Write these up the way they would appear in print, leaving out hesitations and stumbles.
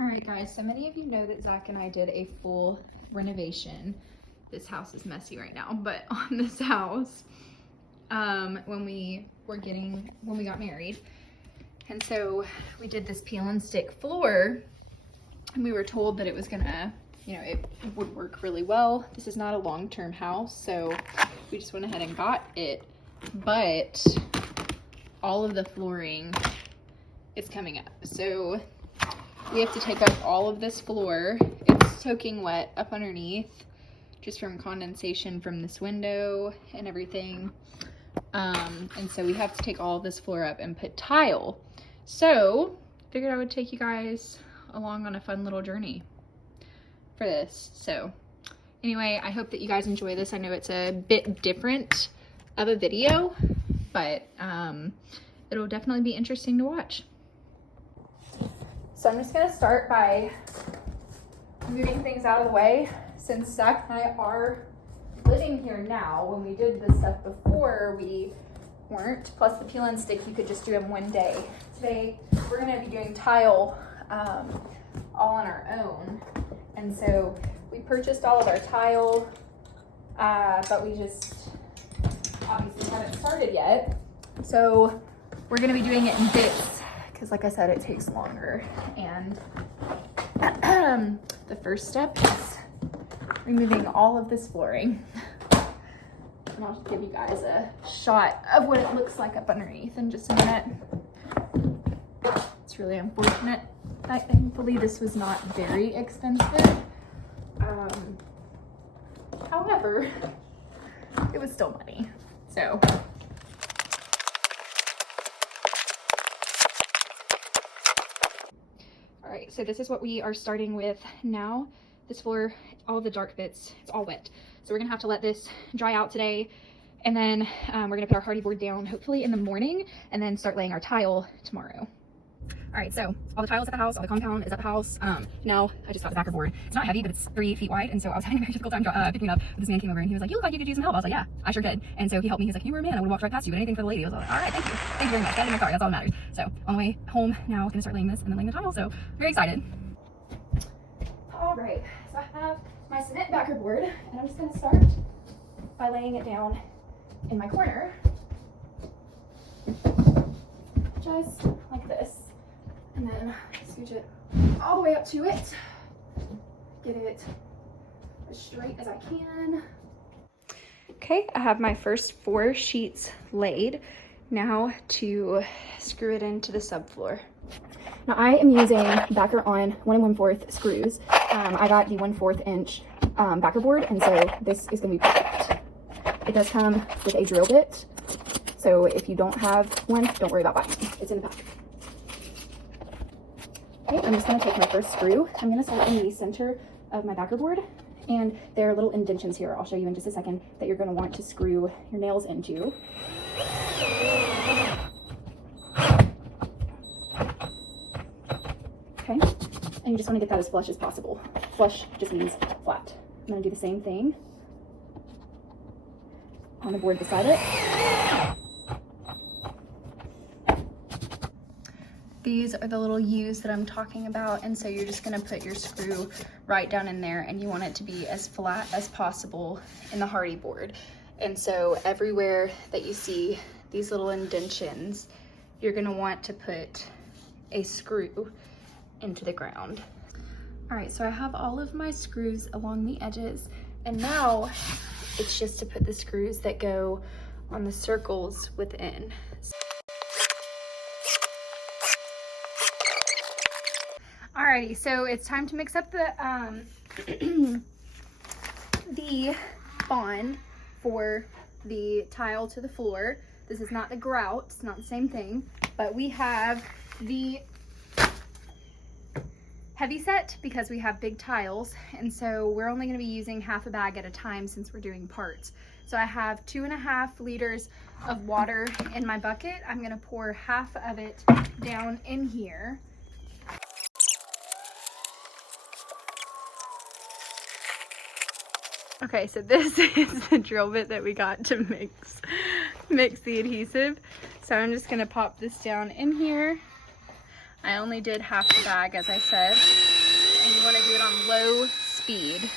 All right, guys, so many of you know that Zach and I did a full renovation. This house is messy right now, but on this house, when we got married. And so we did this peel and stick floor, and we were told that it was gonna, it would work really well. This is not a long-term house, so we just went ahead and got it, but all of the flooring is coming up. So we have to take up all of this floor. It's soaking wet up underneath just from condensation from this window and everything. And so we have to take all of this floor up and put tile. So figured I would take you guys along on a fun little journey for this. So anyway, I hope that you guys enjoy this. I know it's a bit different of a video, but it'll definitely be interesting to watch. So I'm just gonna start by moving things out of the way. Since Zach and I are living here now, when we did this stuff before, we weren't. Plus the peel and stick, you could just do them one day. Today, we're gonna be doing tile all on our own. And so we purchased all of our tile, but we just obviously haven't started yet. So we're gonna be doing it in bits, because like I said, it takes longer. And the first step is removing all of this flooring. And I'll just give you guys a shot of what it looks like up underneath in just a minute. It's really unfortunate. Thankfully, this was not very expensive. However, it was still money. So all right, so this is what we are starting with now. This floor, all the dark bits, it's all wet. So we're gonna have to let this dry out today. And then we're gonna put our hardy board down hopefully in the morning and then start laying our tile tomorrow. All right, so all the tiles at the house, all the compound is at the house. Now I just got the backer board. It's not heavy, but it's 3 feet wide. And so I was having a very difficult time picking it up. But this man came over and he was like, you look like you could use some help. I was like, yeah, I sure did. And so he helped me. He was like, you were a man, I would have walked right past you, but anything for the lady. I was like, all right, thank you. Thank you very much. Got in my car, that's all that matters. So on the way home now, I'm gonna start laying this and then laying the tile. So very excited. All right, so I have my cement backer board and I'm just gonna start by laying it down in my corner. Just like this. And then scooch it all the way up to it. Get it as straight as I can. Okay, I have my first 4 sheets laid. Now to screw it into the subfloor. Now I am using backer on 1 1/4 screws. I got the 1/4 inch backer board, and so this is gonna be perfect. It does come with a drill bit, so if you don't have one, don't worry about buying one. It's in the pack. Okay, I'm just gonna take my first screw. I'm gonna start in the center of my backer board, and there are little indentions here, I'll show you in just a second, that you're gonna want to screw your nails into. Okay, and you just wanna get that as flush as possible. Flush just means flat. I'm gonna do the same thing on the board beside it. These are the little U's that I'm talking about, and so you're just gonna put your screw right down in there, and you want it to be as flat as possible in the hardy board. And so everywhere that you see these little indentions, you're gonna want to put a screw into the ground. All right, so I have all of my screws along the edges, and now it's just to put the screws that go on the circles within. Alrighty, so it's time to mix up the the bond for the tile to the floor. This is not the grout, it's not the same thing, but we have the heavy set because we have big tiles, and so we're only gonna be using half a bag at a time since we're doing parts. So I have 2.5 liters of water in my bucket. I'm gonna pour half of it down in here. Okay, so this is the drill bit that we got to mix the adhesive. So I'm just gonna pop this down in here. I only did half the bag, as I said, and you want to do it on low speed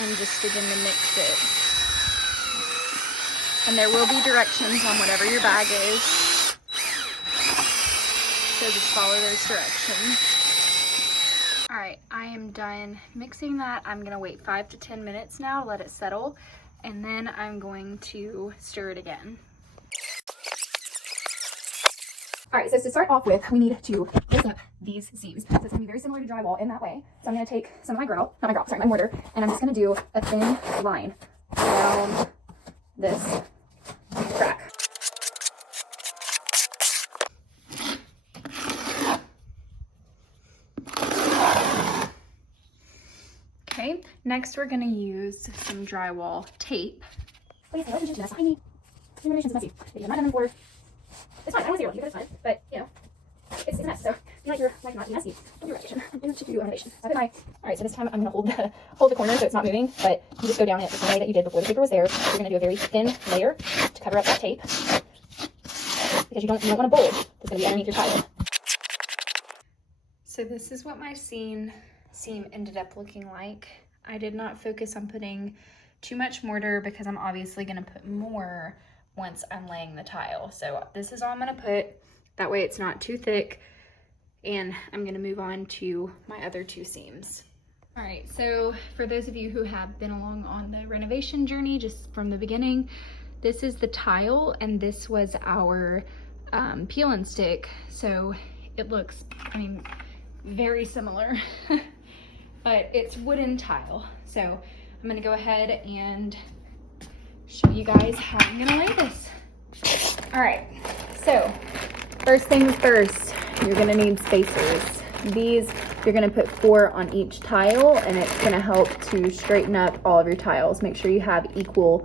and just begin to mix it. And there will be directions on whatever your bag is, so just follow those directions. All right, I am done mixing that. I'm gonna wait 5 to 10 minutes now, let it settle, and then I'm going to stir it again. All right, so to start off with, we need to build up these seams. So it's gonna be very similar to drywall in that way. So I'm gonna take some of my mortar, and I'm just gonna do a thin line around this crack. Okay, next we're gonna use some drywall tape. Like I said, renovation is tiny. Renovation is messy. If you're not done before, it's fine. I don't want to see you, but it's fine. But you know, it's a mess. So you like not be messy. Don't do renovation. Do what you do renovation. So I put my. All right. So this time I'm gonna hold the corner so it's not moving. But you just go down it the same way that you did before the paper was there. You're gonna do a very thin layer to cover up that tape because you don't want a bulge that's gonna be underneath your tile. So this is what my seam ended up looking like. I did not focus on putting too much mortar because I'm obviously gonna put more once I'm laying the tile. So this is all I'm gonna put. That way it's not too thick. And I'm gonna move on to my other two seams. All right, so for those of you who have been along on the renovation journey just from the beginning, this is the tile and this was our peel and stick. So it looks, I mean, very similar, but it's wooden tile. So I'm gonna go ahead and show you guys how I'm gonna lay this. All right, so first things first, you're gonna need spacers. These, you're gonna put 4 on each tile and it's gonna help to straighten up all of your tiles. Make sure you have equal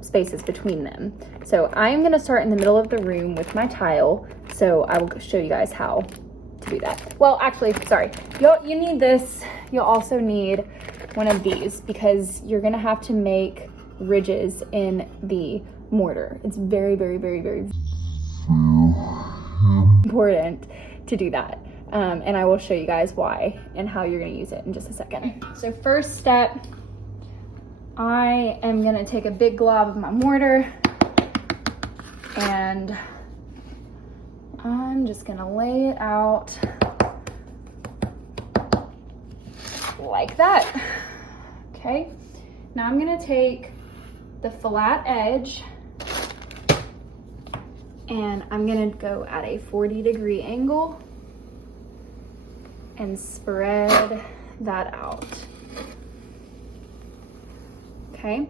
spaces between them. So I'm gonna start in the middle of the room with my tile. So I will show you guys how to do that. Well, actually, sorry, you need this. You'll also need one of these because you're gonna have to make ridges in the mortar. It's very, very, very, very important to do that. And I will show you guys why and how you're gonna use it in just a second. So first step, I am gonna take a big glob of my mortar and I'm just gonna lay it out like that. Okay, now I'm gonna take the flat edge and I'm gonna go at a 40-degree angle and spread that out. Okay,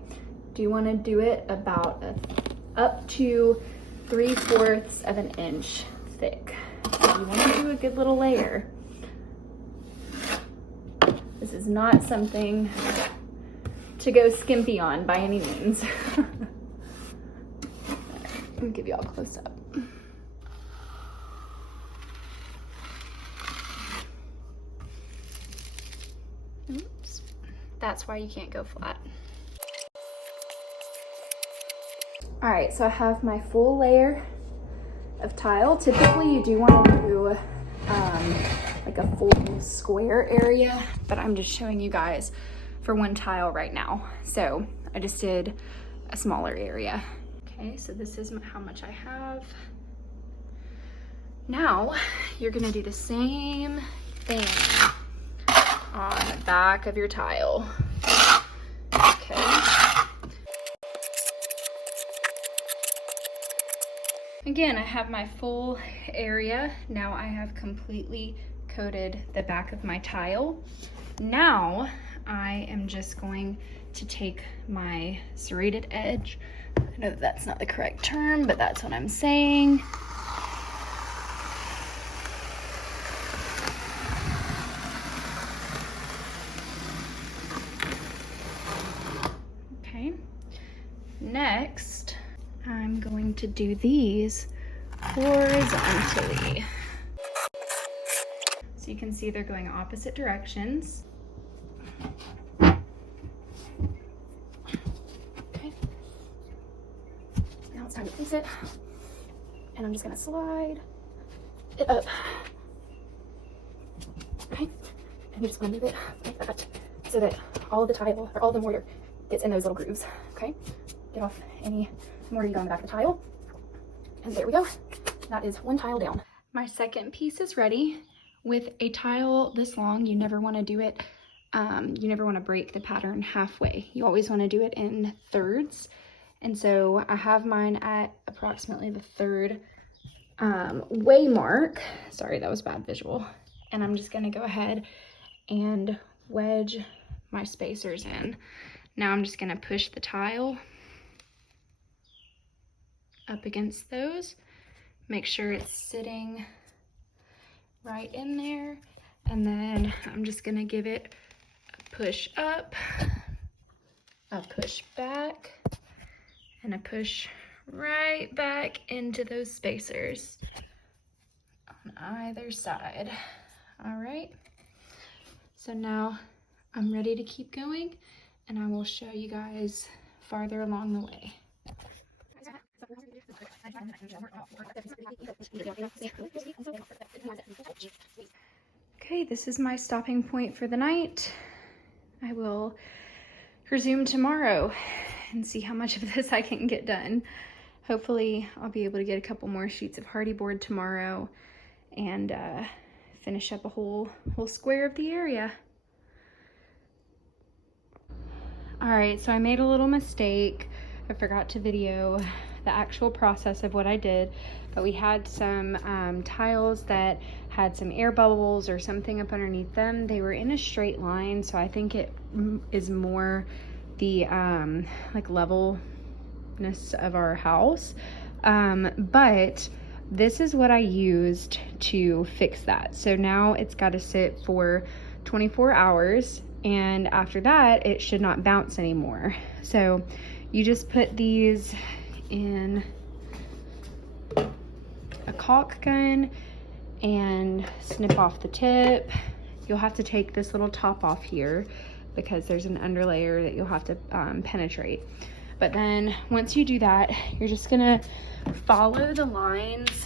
do you want to do it about up to 3/4 of an inch thick? You want to do a good little layer. This is not something to go skimpy on by any means. Let me give you all a close up. Oops. That's why you can't go flat. All right, so I have my full layer of tile. Typically you do want to do like a full square area, but I'm just showing you guys for one tile right now. So I just did a smaller area. Okay, so this is how much I have. Now you're gonna do the same thing on the back of your tile. Okay. Again, I have my full area. Now I have completely coated the back of my tile. Now I am just going to take my serrated edge. I know that that's not the correct term, but that's what I'm saying. Okay. Next, I'm going to do these horizontally. So you can see they're going opposite directions. Okay. Now it's time to place it. And I'm just gonna slide it up. Okay, and you're just gonna move it like that so that all of the tile or all the mortar gets in those little grooves. Okay, get off any mortar you got on the back of the tile. And there we go. That is one tile down. My second piece is ready. With a tile this long, you never want to do it, you never want to break the pattern halfway. You always want to do it in thirds. And so I have mine at approximately the third way mark. Sorry, that was bad visual. And I'm just going to go ahead and wedge my spacers in. Now I'm just going to push the tile up against those. Make sure it's sitting right in there. And then I'm just going to give it a push up, a push back, and a push right back into those spacers on either side. All right, so now I'm ready to keep going, and I will show you guys farther along the way. Okay, this is my stopping point for the night. I will resume tomorrow and see how much of this I can get done. Hopefully I'll be able to get a couple more sheets of hardy board tomorrow and finish up a whole square of the area. All right, so I made a little mistake. I forgot to video the actual process of what I did, but we had some tiles that had some air bubbles or something up underneath them. They were in a straight line, so I think it is more the like levelness of our house. But this is what I used to fix that. So now it's got to sit for 24 hours, and after that it should not bounce anymore. So you just put these in a caulk gun and snip off the tip. You'll have to take this little top off here because there's an underlayer that you'll have to penetrate. But then once you do that, you're just gonna follow the lines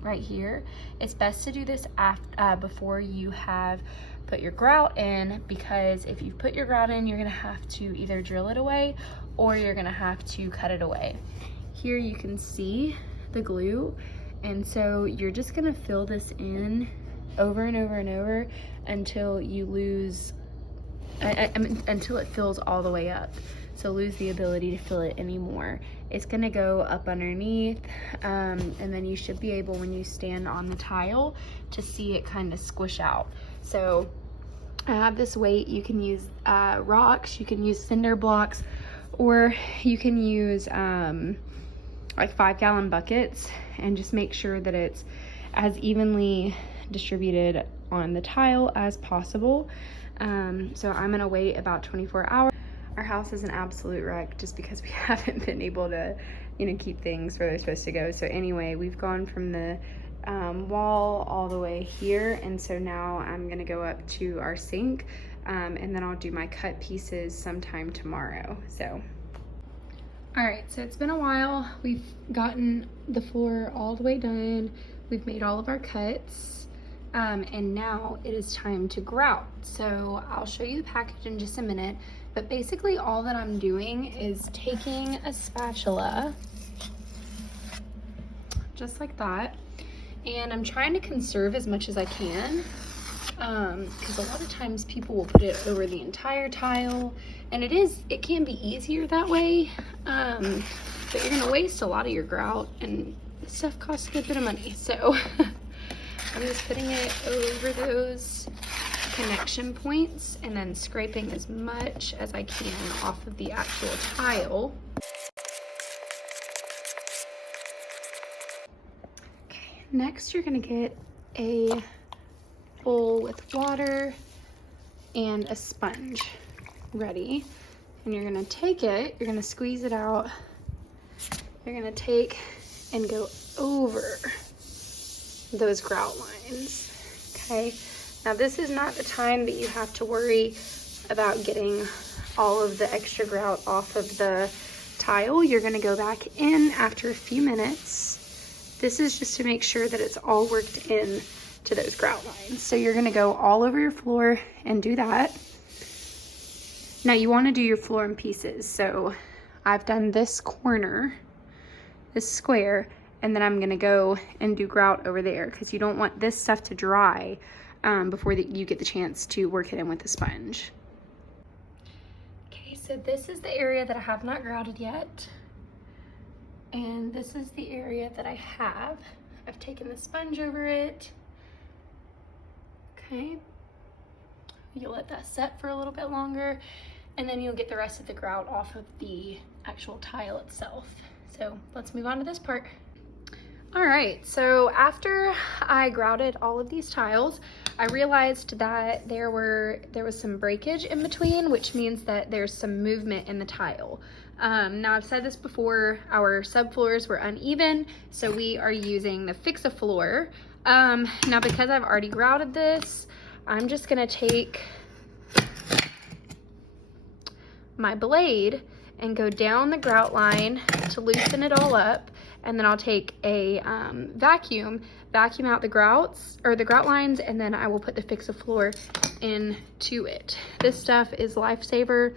right here. It's best to do this before you have put your grout in, because if you put your grout in, you're gonna have to either drill it away or you're gonna have to cut it away. Here you can see the glue, and so you're just gonna fill this in over and over and over until you lose, until it fills all the way up. So lose the ability to fill it anymore. It's gonna go up underneath, and then you should be able, when you stand on the tile, to see it kind of squish out. So I have this weight. You can use rocks, you can use cinder blocks, or you can use like 5-gallon buckets, and just make sure that it's as evenly distributed on the tile as possible. So I'm gonna wait about 24 hours. Our house is an absolute wreck just because we haven't been able to, you know, keep things where they're supposed to go. So anyway, we've gone from the wall all the way here, and so now I'm gonna go up to our sink, and then I'll do my cut pieces sometime tomorrow. So all right, so it's been a while. We've gotten the floor all the way done. We've made all of our cuts, and now it is time to grout. So I'll show you the package in just a minute, but basically all that I'm doing is taking a spatula, just like that, and I'm trying to conserve as much as I can, because a lot of times people will put it over the entire tile, and it can be easier that way, but you're gonna waste a lot of your grout, and this stuff costs a good bit of money. So I'm just putting it over those connection points and then scraping as much as I can off of the actual tile. Okay, next you're gonna get a bowl with water and a sponge ready, and you're gonna take it, you're gonna squeeze it out, you're gonna take and go over those grout lines. Okay, now this is not the time that you have to worry about getting all of the extra grout off of the tile. You're gonna go back in after a few minutes This is just to make sure that it's all worked in to those grout lines. So you're gonna go all over your floor and do that. Now you wanna do your floor in pieces. So I've done this corner, this square, and then I'm gonna go and do grout over there because you don't want this stuff to dry before you get the chance to work it in with the sponge. Okay, so this is the area that I have not grouted yet. And this is the area that I have. I've taken the sponge over it. Okay. You'll let that set for a little bit longer, and then you'll get the rest of the grout off of the actual tile itself. So let's move on to this part. All right, so after I grouted all of these tiles, I realized that there was some breakage in between, which means that there's some movement in the tile. Now I've said this before, our subfloors were uneven, so we are using the Fix-A-Floor. Now because I've already grouted this, I'm just gonna take my blade and go down the grout line to loosen it all up, and then I'll take a vacuum out the grouts, or the grout lines, and then I will put the Fix-A-Floor into it. This stuff is lifesaver.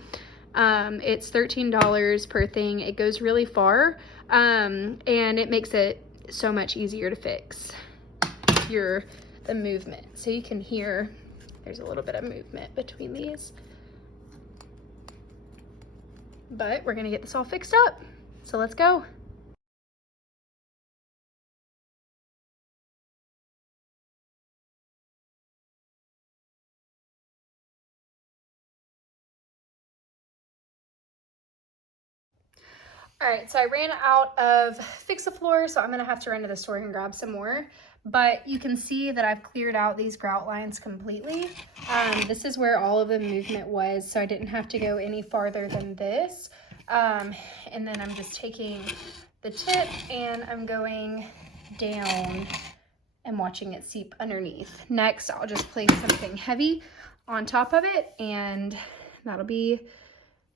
It's $13 per thing. It goes really far, and it makes it so much easier to fix the movement. So you can hear there's a little bit of movement between these. But we're gonna get this all fixed up. So let's go. All right, so I ran out of Fix-A-Floor, so I'm gonna have to run to the store and grab some more. But you can see that I've cleared out these grout lines completely. This is where all of the movement was, so I didn't have to go any farther than this. And then I'm just taking the tip and I'm going down and watching it seep underneath. Next, I'll just place something heavy on top of it, and that'll be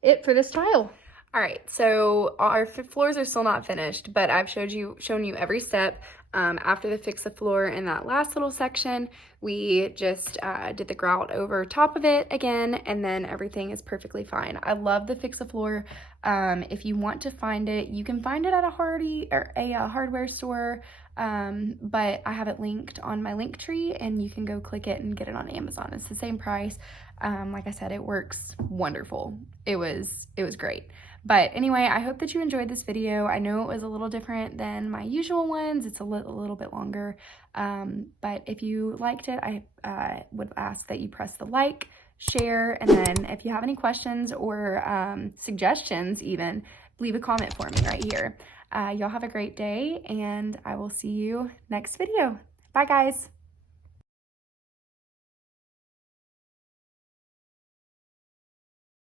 it for this tile. All right, so our floors are still not finished, but I've shown you every step. After the Fix-A-Floor in that last little section, we just did the grout over top of it again, and then everything is perfectly fine. I love the Fix-A-Floor. If you want to find it, you can find it at a hardware store, but I have it linked on my link tree, and you can go click it and get it on Amazon. It's the same price. Like I said, it works wonderful. It was great. But anyway, I hope that you enjoyed this video. I know it was a little different than my usual ones. It's a little bit longer. But if you liked it, I would ask that you press the like, share, and then if you have any questions or suggestions even, leave a comment for me right here. Y'all have a great day, and I will see you next video. Bye, guys.